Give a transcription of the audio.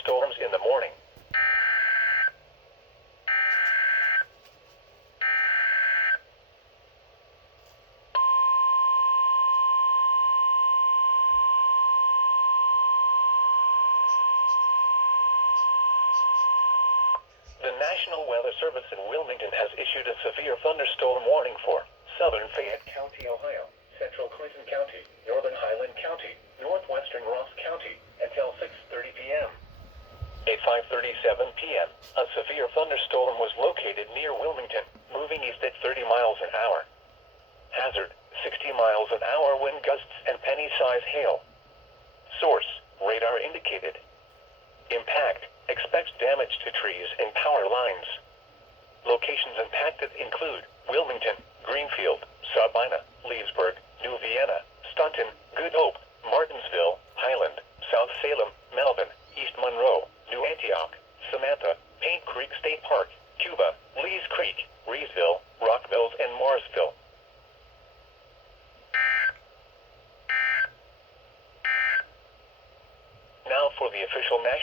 Storms in the morning. The National Weather Service in Wilmington has issued a severe thunderstorm warning for southern Fayette County, Ohio, central Clinton County, northern Highland County, northwestern Ross County, until 6:30 p.m. At 5:37 p.m., a severe thunderstorm was located near Wilmington, moving east at 30 miles an hour. Hazard, 60 miles an hour wind gusts and penny-size hail. Source, radar indicated. Impact, expect damage to trees and power lines. Locations impacted include Wilmington, Greenfield, Sabina, Leesburg, New Vienna, Staunton, Good Hope, Martinsville, Highland, South Salem, Melvin, East Monroe, New Antioch, Samantha, Paint Creek State Park, Cuba, Lees Creek, Reesville, Rockville, and Morrisville. Now for the official national